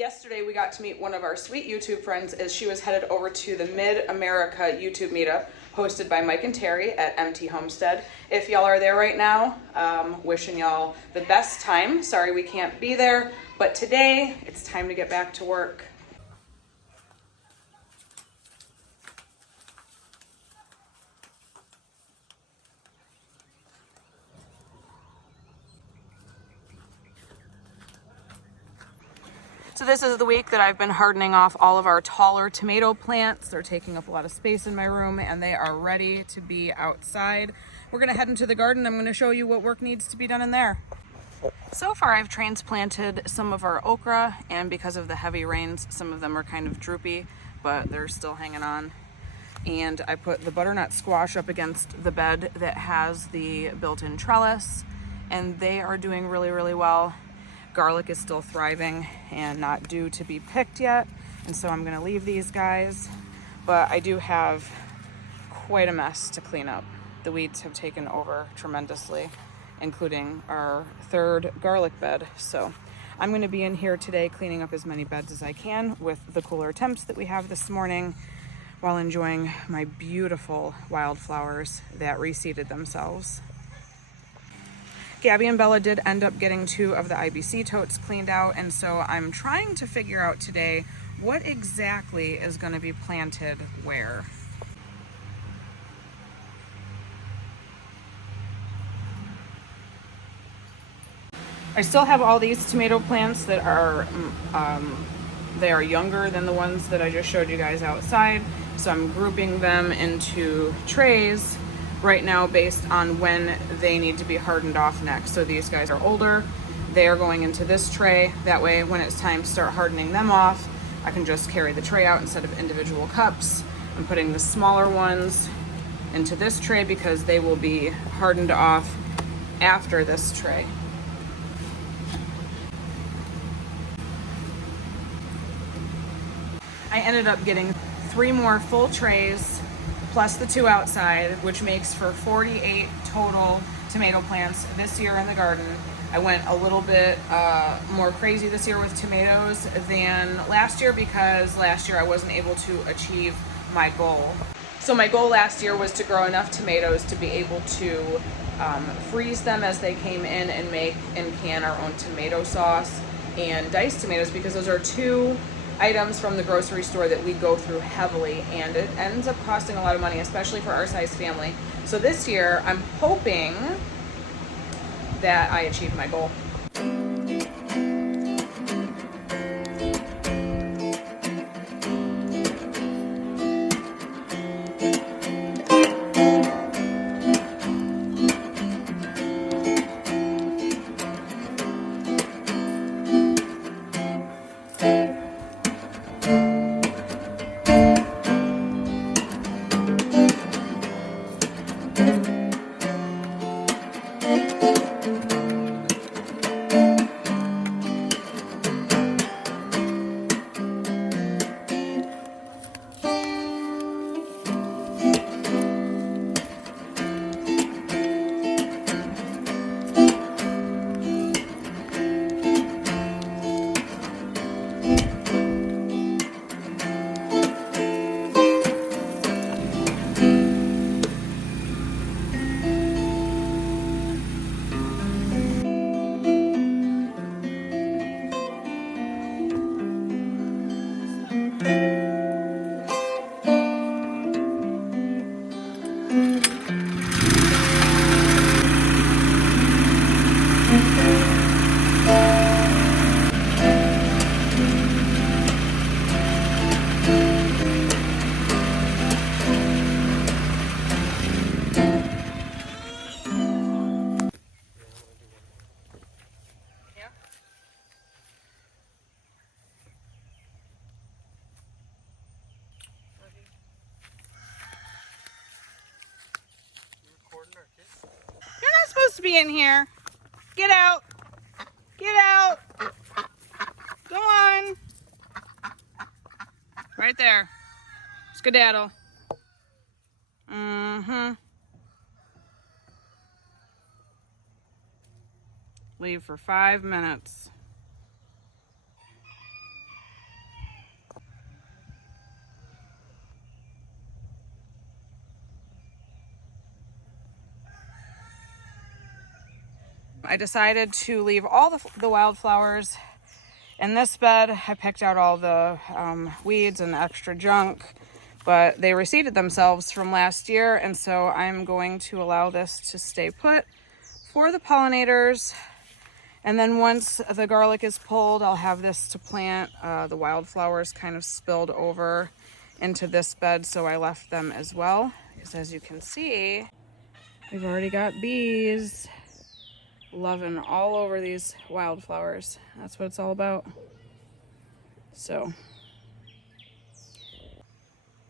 Yesterday we got to meet one of our sweet YouTube friends as she was headed over to the Mid-America YouTube meetup hosted by Mike and Terry at MT Homestead. If y'all are there right now, wishing y'all the best time. Sorry we can't be there, but today it's time to get back to work. So this is the week that I've been hardening off all of our taller tomato plants. They're taking up a lot of space in my room and they are ready to be outside. We're gonna head into the garden. I'm gonna show you what work needs to be done in there. So far I've transplanted some of our okra, and because of the heavy rains, some of them are kind of droopy, but they're still hanging on. And I put the butternut squash up against the bed that has the built-in trellis, and they are doing really, really well. Garlic is still thriving and not due to be picked yet, and so I'm gonna leave these guys. But I do have quite a mess to clean up. The weeds have taken over tremendously, including our third garlic bed. So I'm gonna be in here today cleaning up as many beds as I can with the cooler temps that we have this morning, while enjoying my beautiful wildflowers that reseeded themselves. Gabby and Bella did end up getting 2 of the IBC totes cleaned out, and so I'm trying to figure out today what exactly is going to be planted where. I still have all these tomato plants that are they are younger than the ones that I just showed you guys outside, so I'm grouping them into trays right now based on when they need to be hardened off next. So these guys are older, they are going into this tray. That way when it's time to start hardening them off, I can just carry the tray out instead of individual cups. I'm putting the smaller ones into this tray because they will be hardened off after this tray. I ended up getting 3 more full trays plus the 2 outside, which makes for 48 total tomato plants this year in the garden. I went a little bit more crazy this year with tomatoes than last year because last year I wasn't able to achieve my goal. So my goal last year was to grow enough tomatoes to be able to freeze them as they came in and make and can our own tomato sauce and diced tomatoes, because those are 2 items from the grocery store that we go through heavily, and it ends up costing a lot of money, especially for our size family. So this year I'm hoping that I achieve my goal. You're not supposed to be in here. Get out. Get out. Go on. Right there. Skedaddle. Mm-hmm. Leave for 5 minutes. I decided to leave all the wildflowers in this bed. I picked out all the weeds and the extra junk, but they reseeded themselves from last year, and so I'm going to allow this to stay put for the pollinators. And then once the garlic is pulled, I'll have this to plant. The wildflowers kind of spilled over into this bed, so I left them as well, because as you can see, we've already got bees loving all over these wildflowers. That's what it's all about. So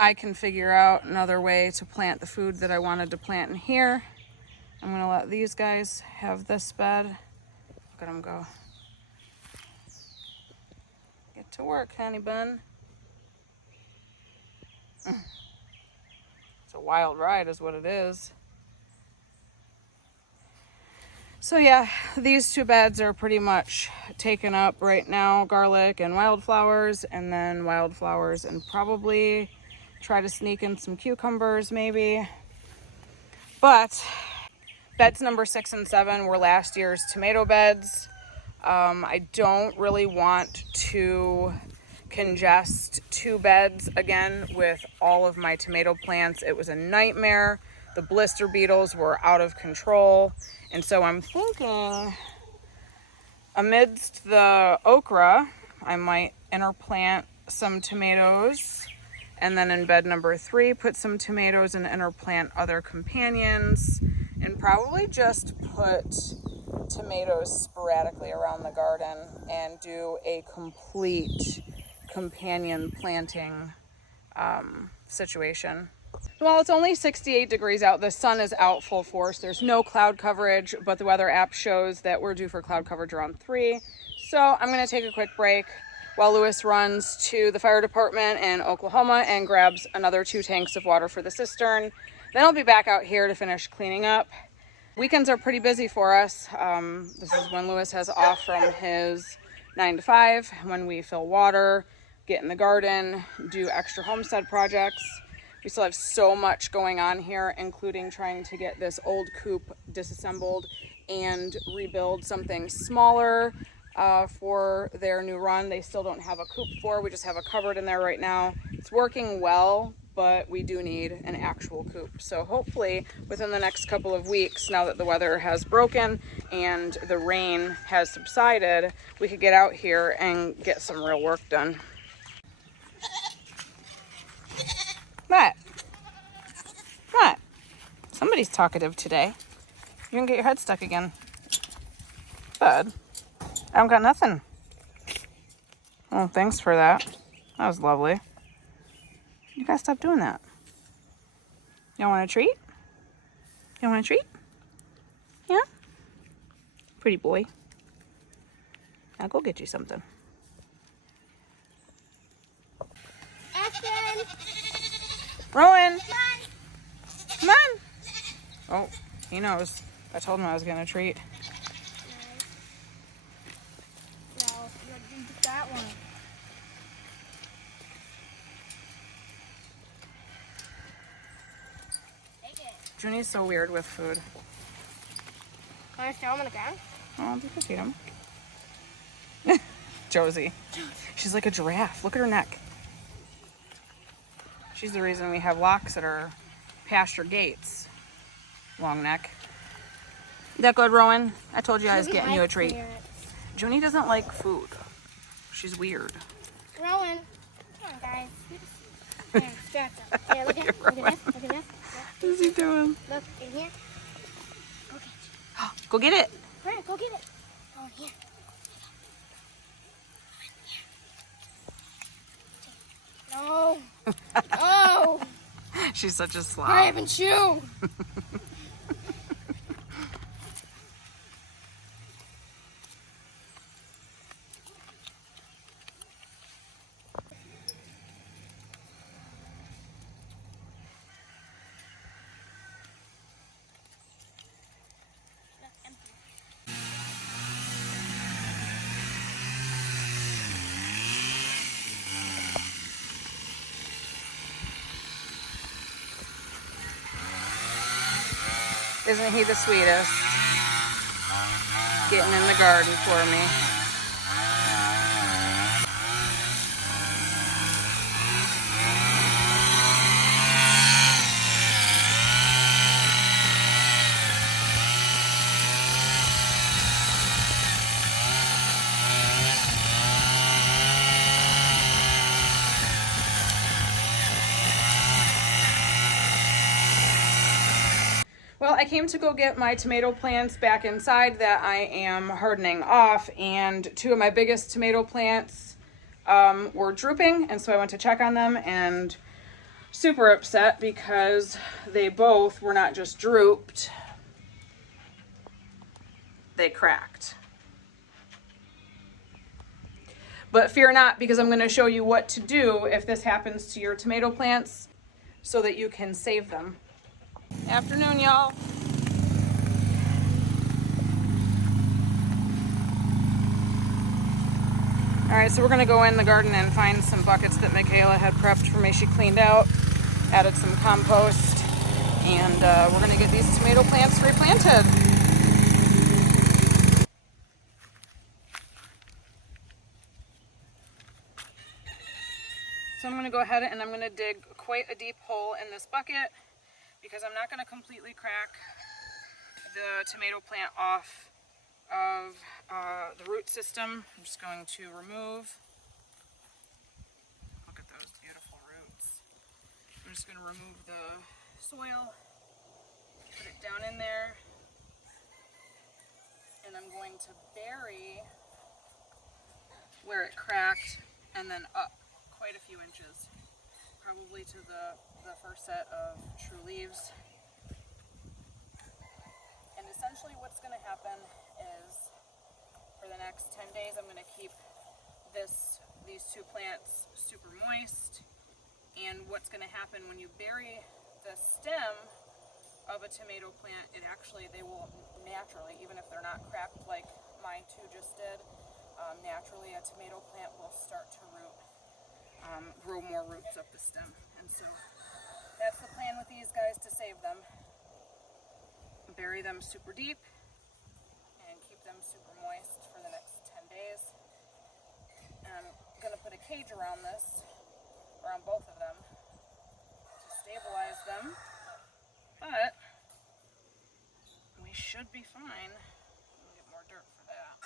I can figure out another way to plant the food that I wanted to plant in here. I'm gonna let these guys have this bed. Look at them go. Get to work, honey bun. It's a wild ride is what it is. So yeah, these two beds are pretty much taken up right now. Garlic and wildflowers, and then wildflowers and probably try to sneak in some cucumbers maybe. But beds number 6 and 7 were last year's tomato beds. I don't really want to congest 2 beds again with all of my tomato plants. It was a nightmare. The blister beetles were out of control. And so I'm thinking amidst the okra, I might interplant some tomatoes. And then in bed number 3, put some tomatoes and interplant other companions. And probably just put tomatoes sporadically around the garden and do a complete companion planting situation. Well, it's only 68 degrees out. The sun is out full force. There's no cloud coverage, but the weather app shows that we're due for cloud coverage around 3. So I'm going to take a quick break while Lewis runs to the fire department in Oklahoma and grabs another 2 tanks of water for the cistern. Then I'll be back out here to finish cleaning up. Weekends are pretty busy for us. This is when Lewis has off from his 9 to 5, when we fill water, get in the garden, do extra homestead projects. We still have so much going on here, including trying to get this old coop disassembled and rebuild something smaller for their new run. They still don't have a coop for. We just have a cupboard in there right now. It's working well, but we do need an actual coop. So hopefully within the next couple of weeks, now that the weather has broken and the rain has subsided, we could get out here and get some real work done. What? What? Somebody's talkative today. You can get your head stuck again. Bud, I don't got nothing. Oh, thanks for that. That was lovely. You gotta stop doing that. You want a treat? You want a treat? Yeah? Pretty boy. I'll go get you something. Action! Rowan! Come on! Oh, he knows. I told him I was gonna treat. No, you did that one. Junie's so weird with food. Want to throw them on the ground? Oh, you can feed him. Josie. She's like a giraffe. Look at her neck. She's the reason we have locks at our pasture gates. Long neck. Is that good, Rowan? I told you I was getting you a treat. Junie doesn't like food. She's weird. Rowan, come on, guys. Here, distract them. Here, look at this. Look at this. What is he doing? Look in here. Okay. Go get it. Hurry, go get it. Go in here. No. No. She's such a slob. Hurry up and chew. Isn't he the sweetest? getting in the garden for me. Well, I came to go get my tomato plants back inside that I am hardening off, and two of my biggest tomato plants were drooping, and so I went to check on them and super upset because they both were not just drooped, they cracked. But fear not, because I'm going to show you what to do if this happens to your tomato plants so that you can save them. Afternoon, y'all. All right, so we're gonna go in the garden and find some buckets that Michaela had prepped for me. She cleaned out, added some compost, and we're gonna get these tomato plants replanted. So I'm gonna go ahead and I'm gonna dig quite a deep hole in this bucket because I'm not gonna completely crack the tomato plant off of the root system. I'm just going to remove, look at those beautiful roots. I'm just going to remove the soil, put it down in there, and I'm going to bury where it cracked and then up quite a few inches, probably to the first set of true leaves. And essentially what's going to happen is for the next 10 days I'm going to keep these two plants super moist. And what's going to happen when you bury the stem of a tomato plant, they will naturally, even if they're not cracked like mine two just did, naturally a tomato plant will start to grow more roots up the stem. And so that's the plan with these guys to save them. Bury them super deep and keep them super moist for the next 10 days. And I'm going to put a cage around both of them to stabilize them, but we should be fine. We'll get more dirt for that.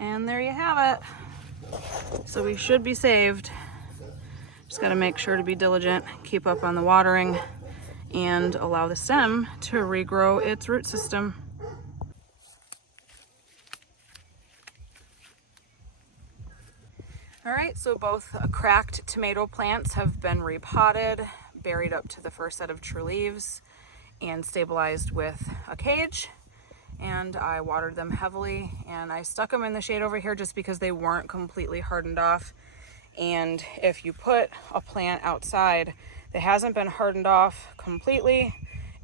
And there you have it. So we should be saved. Just got to make sure to be diligent, keep up on the watering, and allow the stem to regrow its root system. All right, so both cracked tomato plants have been repotted, buried up to the first set of true leaves, and stabilized with a cage. And I watered them heavily, and I stuck them in the shade over here just because they weren't completely hardened off. And if you put a plant outside that hasn't been hardened off completely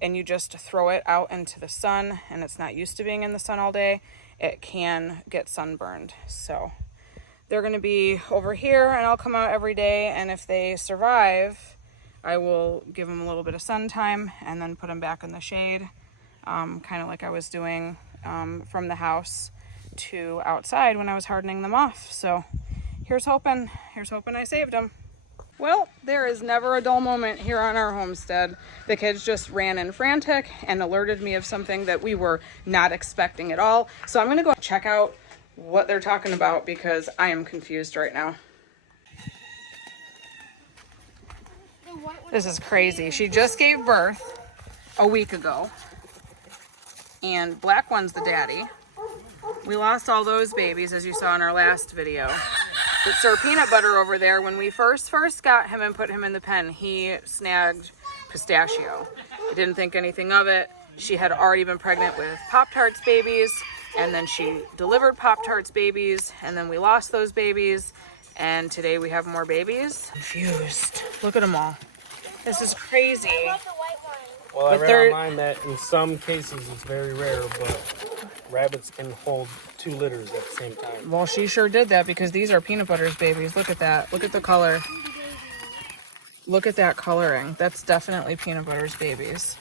and you just throw it out into the sun and it's not used to being in the sun all day, it can get sunburned. So they're going to be over here, and I'll come out every day, and if they survive, I will give them a little bit of sun time and then put them back in the shade, kind of like I was doing from the house to outside when I was hardening them off. So here's hoping I saved them. Well, there is never a dull moment here on our homestead. The kids just ran in frantic and alerted me of something that we were not expecting at all. So I'm going to go check out what they're talking about because I am confused right now. This is crazy. She just gave birth a week ago, and Black One's the daddy. We lost all those babies, as you saw in our last video. But Sir Peanut Butter over there, when we first got him and put him in the pen, he snagged Pistachio. He didn't think anything of it. She had already been pregnant with Pop-Tarts babies, and then she delivered Pop-Tarts babies, and then we lost those babies, and today we have more babies. Confused. Look at them all. This is crazy. I love the white one. Well, I But read they're- online that in some cases it's very rare, but rabbits can hold 2 litters at the same time. Well, she sure did that because these are Peanut Butter's babies. Look at that. Look at the color. Look at that coloring. That's definitely Peanut Butter's babies.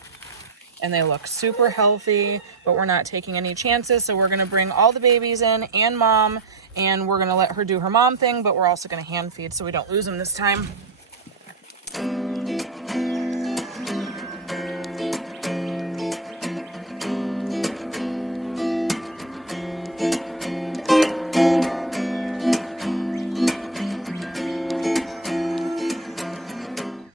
And they look super healthy, but we're not taking any chances. So we're going to bring all the babies in and mom, and we're going to let her do her mom thing, but we're also going to hand feed so we don't lose them this time.